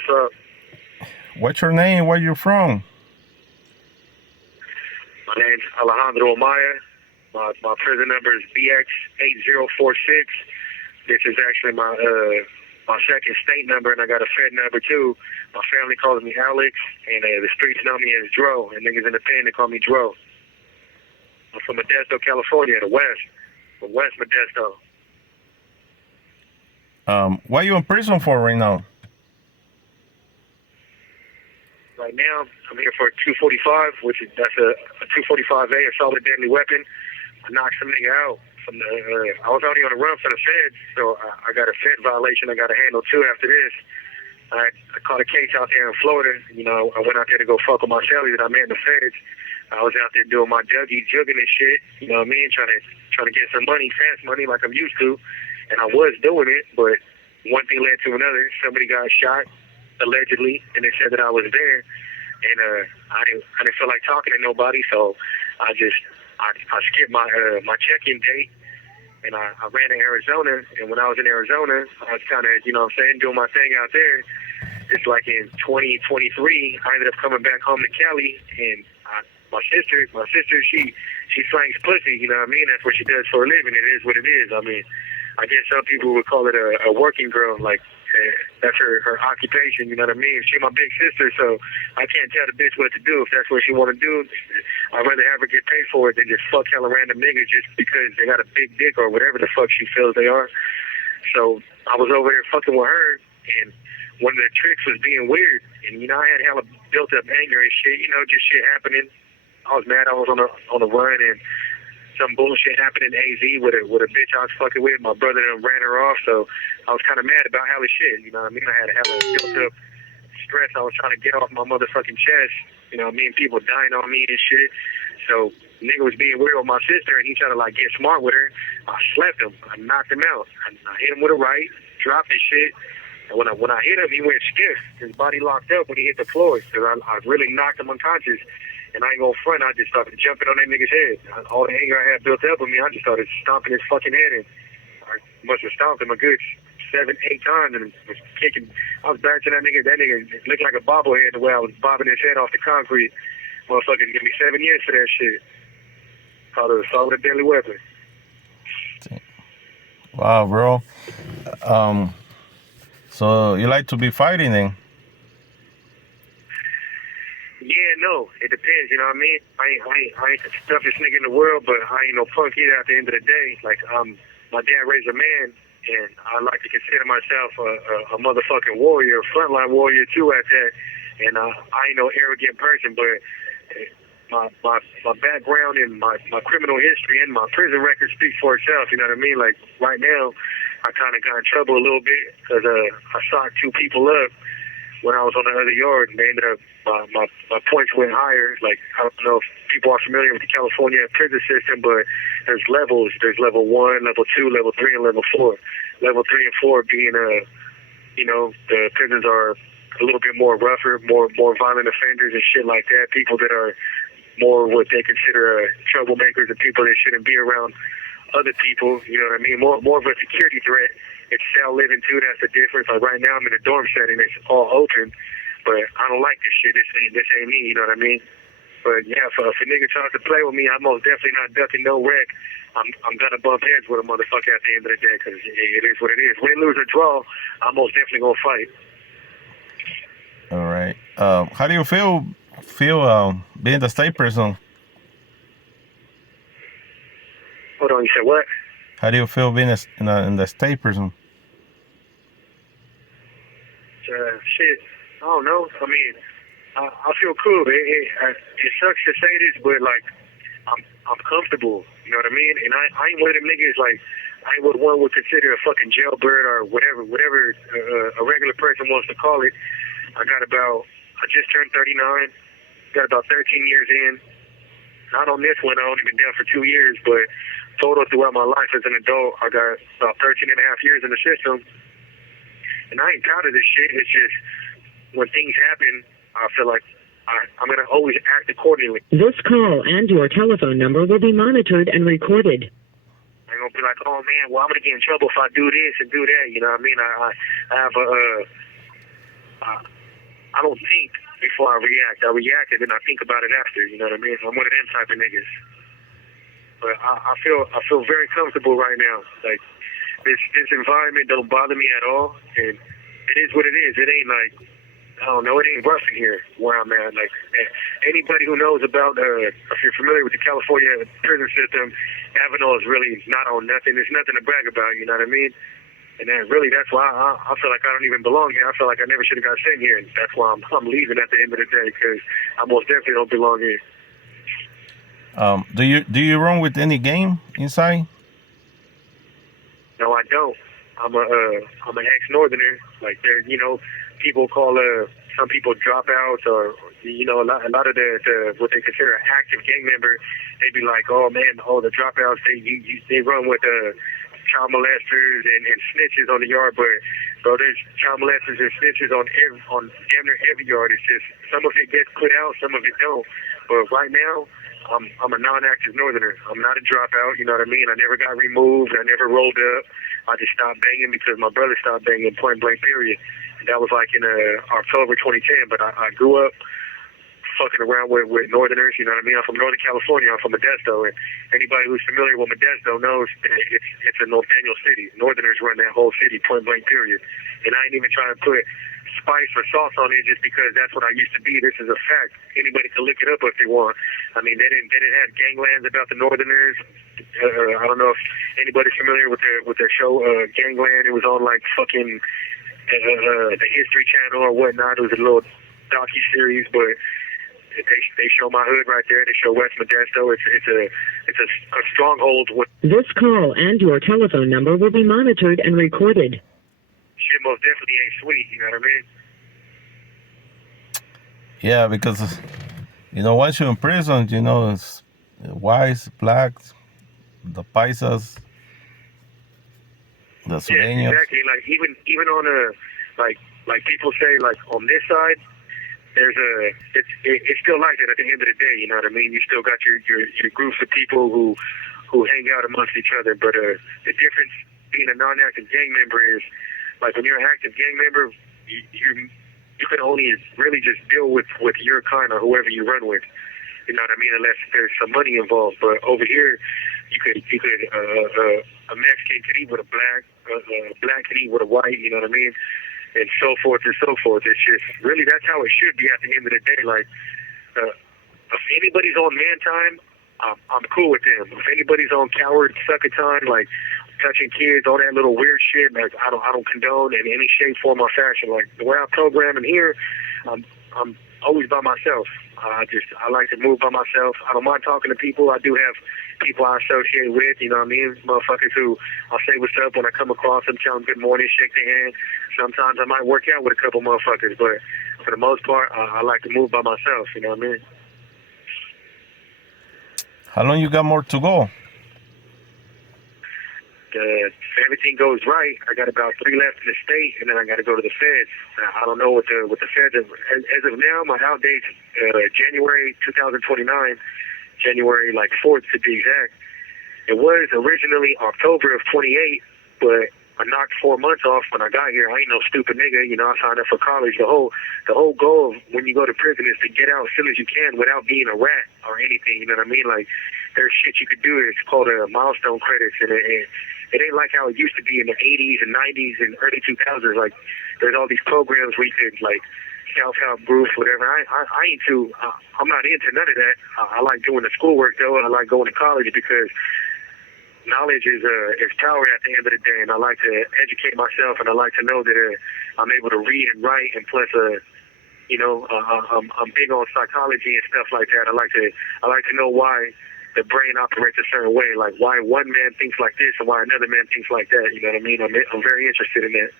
What's up? What's your name? Where you from? My name's Alejandro Amaya. My prison number is BX8046. This is actually my second state number, and I got a Fed number too. My family calls me Alex, and the streets know me as Dro, and niggas in the pen they call me Dro. I'm from Modesto, California, the West, from West Modesto. What are you in prison for right now? Right now, I'm here for a 245, that's a 245A, a solid deadly weapon. I knocked some nigga out from the. I was already on the run for the feds, so I got a Fed violation. I got to handle too after this. I caught a case out there in Florida. You know, I went out there to go fuck with my celly that I met in the feds. I was out there doing my jugging and shit. You know what I mean? Trying to get some money, fast money, like I'm used to. And I was doing it, but one thing led to another. Somebody got shot, allegedly, and they said that I was there. And I didn't feel like talking to nobody, so I skipped my check-in date, and I ran to Arizona. And when I was in Arizona, I was kind of, you know what I'm saying, doing my thing out there. It's like in 2023, I ended up coming back home to Cali, and my sister, she slangs pussy, you know what I mean? That's what she does for a living. It is what it is. I mean, I guess some people would call it a working girl, like that's her occupation, you know what I mean? She's my big sister, so I can't tell the bitch what to do. If that's what she want to do, I'd rather have her get paid for it than just fuck hella random niggas just because they got a big dick or whatever the fuck she feels they are. So I was over there fucking with her, and one of the tricks was being weird. And, you know, I had hella built up anger and shit, you know, just shit happening. I was mad I was on the run, and some bullshit happened in AZ with a bitch I was fucking with. My brother done ran her off, so I was kind of mad about hella shit, you know what I mean? I had hella built up stress I was trying to get off my motherfucking chest, you know what I mean? People dying on me and shit. So nigga was being weird with my sister, and he tried to like get smart with her. I slept him. I knocked him out. I hit him with a right, dropped his shit. And when I hit him, he went stiff. His body locked up when he hit the floor, because I really knocked him unconscious. And I ain't gonna front, I just started jumping on that nigga's head. All the anger I had built up with me, I just started stomping his fucking head, and I must have stomped him a good 7-8 times and was kicking. I was bouncing that nigga. That nigga looked like a bobblehead the way I was bobbing his head off the concrete. Motherfuckers give me 7 years for that shit. Called it assault with a deadly weapon. Wow, bro. So you like to be fighting then? Yeah, no, it depends. You know what I mean? I ain't the toughest nigga in the world, but I ain't no punk either. At the end of the day, like my dad raised a man, and I like to consider myself a motherfucking warrior, frontline warrior too at that. And I ain't no arrogant person, but my background and my criminal history and my prison record speaks for itself. You know what I mean? Like right now, I kind of got in trouble a little bit because I socked 2 people up when I was on the other yard, and they ended up my points went higher. Like, I don't know if people are familiar with the California prison system, but there's levels. There's level 1, level 2, level 3, and level 4. Level 3 and 4 being you know, the prisons are a little bit more rougher, more violent offenders and shit like that. People that are more what they consider troublemakers and people that shouldn't be around other people. You know what I mean? More of a security threat. It's cell living too. That's the difference. Like right now, I'm in a dorm setting. It's all open, but I don't like this shit. This ain't me. You know what I mean? But yeah, if a nigga tries to play with me, I'm most definitely not ducking no wreck. I'm gonna bump heads with a motherfucker at the end of the day, because it is what it is. Win, lose, or draw, I'm most definitely gonna fight. All right. How do you feel being the state prison? Hold on, you said what? How do you feel being in the state prison? Shit, I don't know. I mean, I feel cool. It sucks to say this, but like, I'm comfortable. You know what I mean? And I ain't one of them niggas like I ain't what one would consider a fucking jailbird or whatever a regular person wants to call it. I just turned 39. Got about 13 years in. Not on this one. I only been down for 2 years, but total throughout my life as an adult, I got about 13 and a half years in the system. And I ain't proud of this shit. It's just when things happen, I feel like I'm going to always act accordingly. This call and your telephone number will be monitored and recorded. I'm going to be like, oh man, well, I'm going to get in trouble if I do this and do that. You know what I mean? I have I don't think before I react. I react and then I think about it after. You know what I mean? I'm one of them type of niggas. But I feel very comfortable right now. Like this environment don't bother me at all, and it is what it is. It ain't like, I don't know, it ain't rough in here where I'm at. Like anybody who knows about, if you're familiar with the California prison system, Avenal is really not on nothing. There's nothing to brag about. You know what I mean? And then really, that's why I feel like I don't even belong here. I feel like I never should have got sent here. And that's why I'm leaving at the end of the day, because I most definitely don't belong here. Do you run with any game inside? No, I don't. I'm an ex-Northerner. Like there, people call some people dropouts, or a lot of the what they consider an active gang member. They be like, oh man, the dropouts they run with child molesters and snitches on the yard. But bro, there's child molesters and snitches on damn near every yard. It's just some of it gets put out, some of it don't. But right now, I'm a non-active Northerner. I'm not a dropout. You know what I mean? I never got removed. I never rolled up. I just stopped banging because my brother stopped banging, point blank period. And that was like in October 2010. But I grew up fucking around with Northerners. You know what I mean? I'm from Northern California. I'm from Modesto. And anybody who's familiar with Modesto knows that it's a Norteno city. Northerners run that whole city, point blank period. And I ain't even trying to put spice or sauce on it just because that's what I used to be. This is a fact. Anybody can look it up if they want. I mean, they didn't have ganglands about the Northerners. I don't know if anybody's familiar with their show Gangland. It was on like fucking the History Channel or whatnot. It was a little docu-series, but they show my hood right there. They show West Modesto. It's a stronghold. This call and your telephone number will be monitored and recorded. Shit most definitely ain't sweet, you know what I mean? Yeah, because once you're in prison, it's whites, blacks, the paisas, the sureños. Yeah, exactly. Like even on like people say, like on this side, it's still like that at the end of the day. You know what I mean? You still got your groups of people who hang out amongst each other. But the difference being a non-active gang member is, like when you're an active gang member, you can only really just deal with your kind or whoever you run with. You know what I mean? Unless there's some money involved. But over here, a Mexican could eat with a black, a black could eat with a white. You know what I mean? And so forth and so forth. It's just really that's how it should be at the end of the day. Like if anybody's on man time, I'm cool with them. If anybody's on coward sucker time, like touching kids, all that little weird shit, like I don't condone in any shape, form, or fashion. Like the way I program in here, I'm always by myself. I like to move by myself. I don't mind talking to people. I do have people I associate with, you know what I mean? Motherfuckers who I'll say what's up when I come across them, tell them good morning, shake their hand. Sometimes I might work out with a couple motherfuckers, but for the most part, I like to move by myself, you know what I mean? How long you got more to go? If everything goes right, I got about 3 left in the state, and then I got to go to the feds. I don't know what the feds are. As of now, my out date's January 2029, January 4th to be exact. It was originally October of 28, but I knocked 4 months off when I got here. I ain't no stupid nigga, I signed up for college. The whole goal of when you go to prison is to get out as soon as you can without being a rat or anything. You know what I mean? Like there's shit you could do. It's called milestone credits, and it ain't like how it used to be in the 80s and 90s and early 2000s. Like there's all these programs where you could self-help groups, whatever. I'm not into none of that. I like doing the schoolwork though, and I like going to college because knowledge is power at the end of the day, and I like to educate myself, and I like to know that I'm able to read and write, and plus, I'm big on psychology and stuff like that. I like to know why the brain operates a certain way, like why one man thinks like this and why another man thinks like that. You know what I mean? I'm very interested in that.